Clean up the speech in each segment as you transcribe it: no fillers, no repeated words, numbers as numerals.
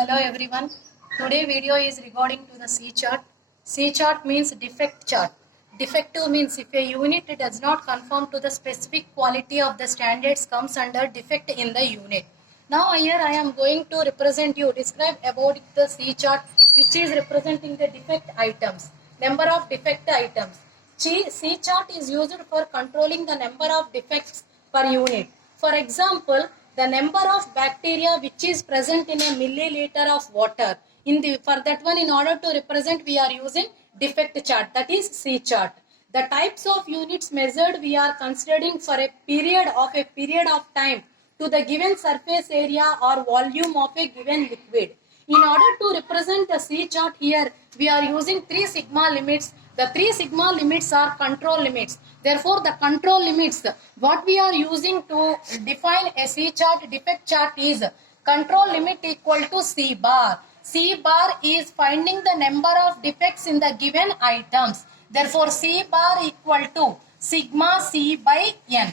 Hello everyone. Today video is regarding to the C chart. C chart means defect chart. Defective means if a unit does not conform to the specific quality of the standards comes under defect in the unit. Now here I am going to describe about the C chart which is representing the defect items. Number of defect items. C chart is used for controlling the number of defects per unit. For example, the number of bacteria which is present in a milliliter of water. For that one, in order to represent, we are using defect chart, that is C chart. The types of units measured we are considering for a period of time to the given surface area or volume of a given liquid. In order to represent the C chart here, we are using 3 sigma limits. The 3 sigma limits are control limits. Therefore, the control limits, what we are using to define a C chart, defect chart is control limit equal to C bar. C bar is finding the number of defects in the given items. Therefore, C bar equal to sigma C by N.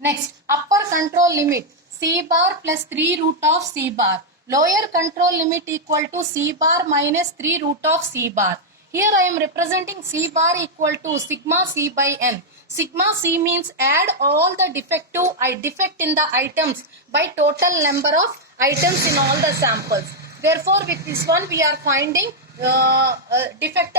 Next, upper control limit, C bar plus 3 root of C bar. Lower control limit equal to C bar minus 3 root of C bar. Here I am representing C bar equal to sigma C by N. Sigma C means add all the defect in the items by total number of items in all the samples. Therefore, with this one we are finding defect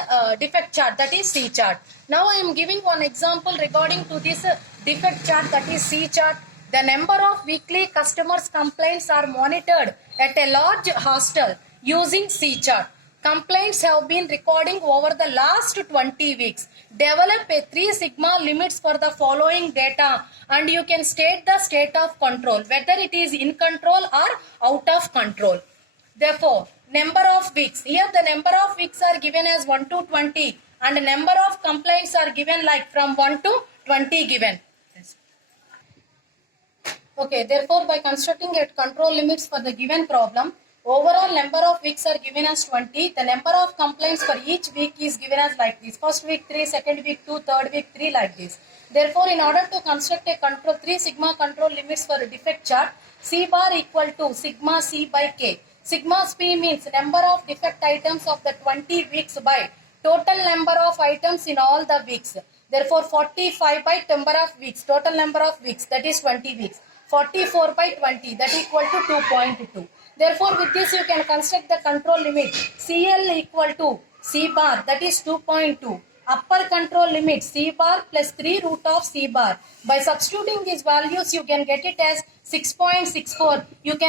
chart, that is C chart. Now I am giving one example regarding to this defect chart, that is C chart. The number of weekly customers complaints are monitored at a large hostel using C chart. Complaints have been recording over the last 20 weeks. Develop a 3 sigma limits for the following data and you can state the state of control, whether it is in control or out of control. Therefore, number of weeks. Here the number of weeks are given as 1 to 20 and number of complaints are given like from 1 to 20 given. Okay, therefore by constructing a control limits for the given problem, overall number of weeks are given as 20. The number of complaints for each week is given as like this. First week 3, second week 2, third week 3, like this. Therefore, in order to construct a 3 sigma control limits for a defect chart, C bar equal to sigma C by K. Sigma C means number of defect items of the 20 weeks by total number of items in all the weeks. Therefore, 45 by number of weeks, total number of weeks, that is 20 weeks. 44 by 20, that equal to 2.2. Therefore, with this you can construct the control limit CL equal to C bar, that is 2.2. Upper control limit C bar plus 3 root of C bar. By substituting these values, you can get it as 6.64.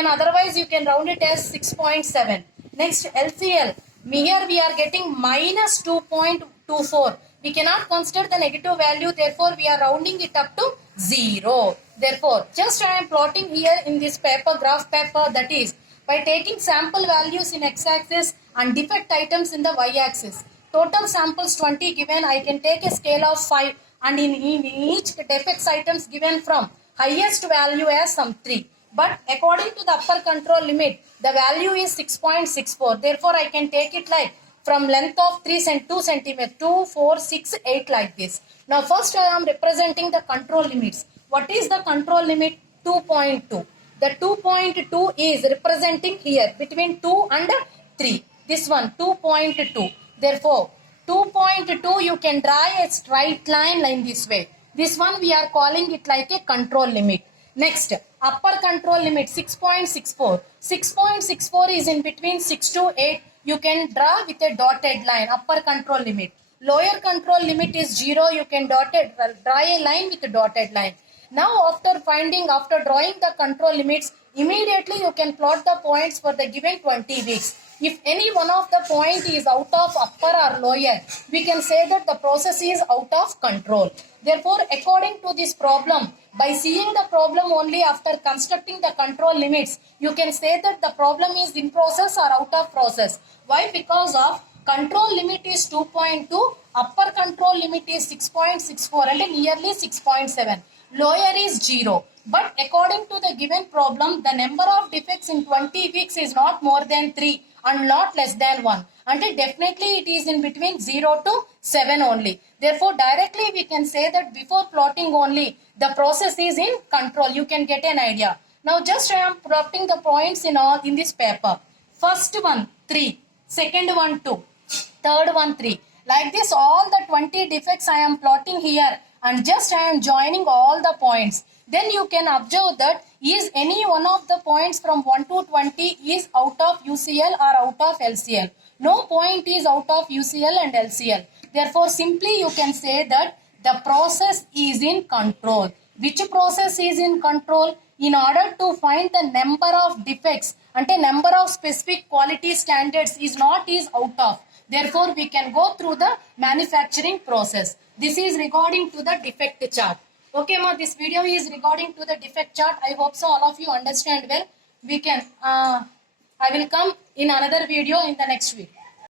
Otherwise you can round it as 6.7. Next, LCL. Here we are getting minus 2.24. We cannot consider the negative value, therefore we are rounding it up to 0. Therefore, just I am plotting here in this graph paper, that is by taking sample values in x-axis and defect items in the y-axis. Total samples 20 given, I can take a scale of 5 and in each defects items given from highest value as some 3. But according to the upper control limit, the value is 6.64. Therefore, I can take it like from length of 2 centimeters, 2, 4, 6, 8 like this. Now first I am representing the control limits. What is the control limit? 2.2. The 2.2 is representing here between 2 and 3. This one 2.2. Therefore, 2.2 you can draw a straight line in this way. This one we are calling it like a control limit. Next, upper control limit 6.64. 6.64 is in between 6 to 8. You can draw with a dotted line, upper control limit. Lower control limit is 0. You can draw a line with a dotted line. Now after drawing the control limits, immediately you can plot the points for the given 20 weeks. If any one of the point is out of upper or lower, we can say that the process is out of control. Therefore, according to this problem, by seeing the problem only after constructing the control limits, you can say that the problem is in process or out of process. Why? Because of control limit is 2.2, upper control limit is 6.64 and nearly 6.7. Lower is 0. But according to the given problem, the number of defects in 20 weeks is not more than 3 and not less than 1. And definitely it is in between 0 to 7 only. Therefore, directly we can say that before plotting only, the process is in control. You can get an idea. Now just I am plotting the points in this paper. First one 3, second one 2, third one 3. Like this, all the 20 defects I am plotting here, and just I am joining all the points. Then you can observe that is any one of the points from 1 to 20 is out of UCL or out of LCL. No point is out of UCL and LCL. Therefore, simply you can say that the process is in control. Which process is in control? In order to find the number of defects and a number of specific quality standards is out of. Therefore, we can go through the manufacturing process. This is regarding to the defect chart. Okay, ma, this video is regarding to the defect chart. I hope so all of you understand well. We can, I will come in another video in the next week.